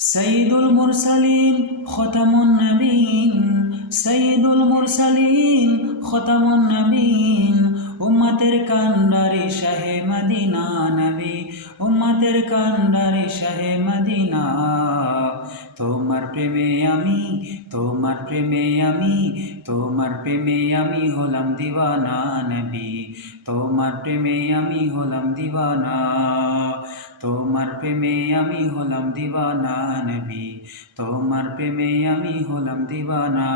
সঈদুল মুরসালিন খতামুন নবীন, সঈদুল মুরসালিন খতামুন নবীন, উম্মতের কান্ডারি শাহে মদিনা নবী, উম্মতের কান্ডারি শাহে মদিনা। তোমার প্রেমে আমি, তোমার প্রেমে আমি, তোমার প্রেমে আমি হলাম দিওয়ানা নবী, তোমার প্রেমে আমি হলাম দিওয়ানা, তোমার প্রেমে আমি হলাম দিওয়ানা নবী, তোমার প্রেমে আমি হলাম দিওয়ানা।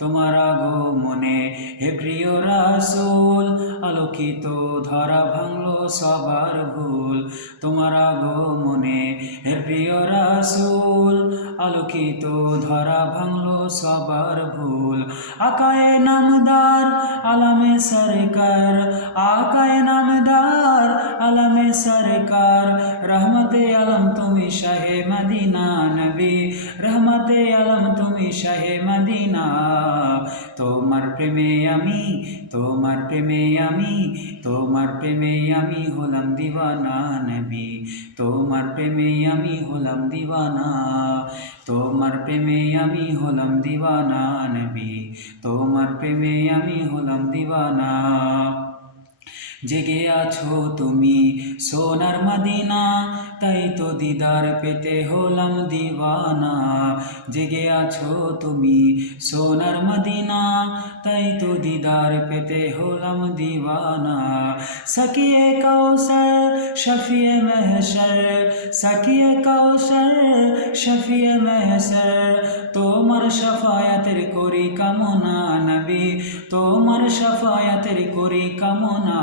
তোমার আগমনে হে প্রিয় রাসূল, আলোকিত ধরা ভাঙলো সবার ভুল। তোমার আগমনে হে প্রিয় রাসূল, আলোকিত ধরা ভাঙলো সবার ভুল। আকায়ে নামদার আলামে সরকার, আকায়ে নামদার আলামে সরকার, রহমতে আলম তুমি শাহে মদিনা নবী, রহমতে আলম তুমি শাহে মদিনা। তোমার প্রেমে আমি, তোমার প্রেমে আমি, তোমার প্রেমে আমি হলাম দিওয়ানা নবী, তোমার প্রেমে আমি হলাম দিওয়ানা, তোমার প্রেমে আমি হলাম দিওয়ানা নবী, তোমার প্রেমে আমি হলাম দিওয়ানা। জেগে আছো তুমি সোনার মদিনা, তাই তো দিদার পেতে হলাম দিওয়ানা। জেগে আছো তুমি সোনার মদিনা, তাই তো দিদার পেতে হলাম দিওয়ানা। সাকিয়ে কাউসার শফিয়ে মেহশর, সাকিয়ে কাউসার শফিয়ে মেহশর, তোমার শাফায়াতের করি কামনা নবী, তোমার শাফায়াতের করি কামনা।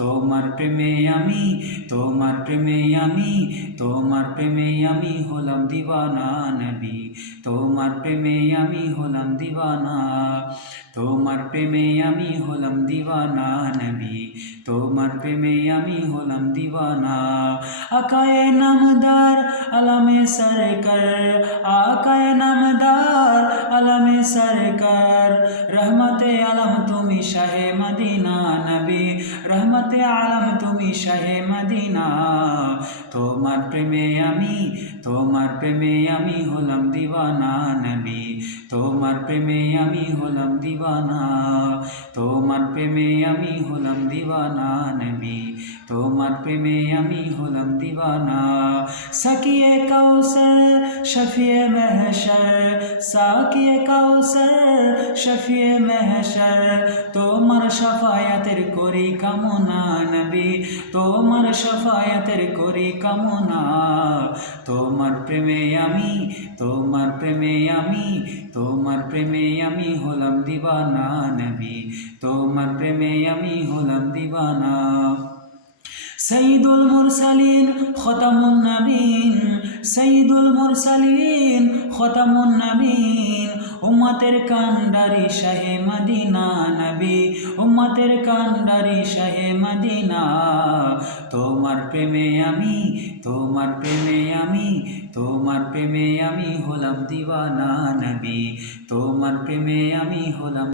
তোমার প্রেমে আমি, তোমার প্রেমে আমি, তোমার প্রেমে আমি হলাম দিওয়ানা নবী, তোমার প্রেমে আমি হলাম দিওয়ানা, তোমার প্রেমে আমি হলাম দিওয়ানা নবী, তোমার প্রেমে আমি হলাম দিওয়ানা। আকায়ে নামদার আলামে সরকার, আকায়ে নামদার আলামে সরকার, রহমতে আলম তুমি শাহে মদিনা নবী, রহমতে আলম তুমি শাহে মদিনা। তোমার প্রেমে আমি, তোমার প্রেমে আমি হলাম দিওয়ানা নবী, তোমার প্রেমে আমি হলাম দিওয়ানা, তোমার প্রেমে আমি হলাম দিওয়ানা নবী, তোমার প্রেমে আমি হলাম দিওয়ানা। সাকিয়ে কাউসার শফিয়ে মেহশর, সাকিয়ে কাউসার শফিয়ে মেহশর, তোমার শাফায়াতের করি কামনা নবী, তোমার শাফায়াতের করি কামনা। তোমার প্রেমে আমি, তোমার প্রেমে আমি, তোমার প্রেমে আমি হলাম দিওয়ানা নবী, তোমার প্রেমে আমি হলাম দিওয়ানা। সঈদুল মুরসালিন খতামুন নবীন, সঈদুল মুরসালিন খতামুন নবীন, উম্মতের কান্ডারি শাহে মদিনা নবী, উম্মতের কান্ডারি শাহে মদিনা। তোমার প্রেমে আমি, তোমার প্রেমে আমি, তোমার প্রেমে আমি হলাম দিওয়ানা নবী, তোমার প্রেমে আমি হলাম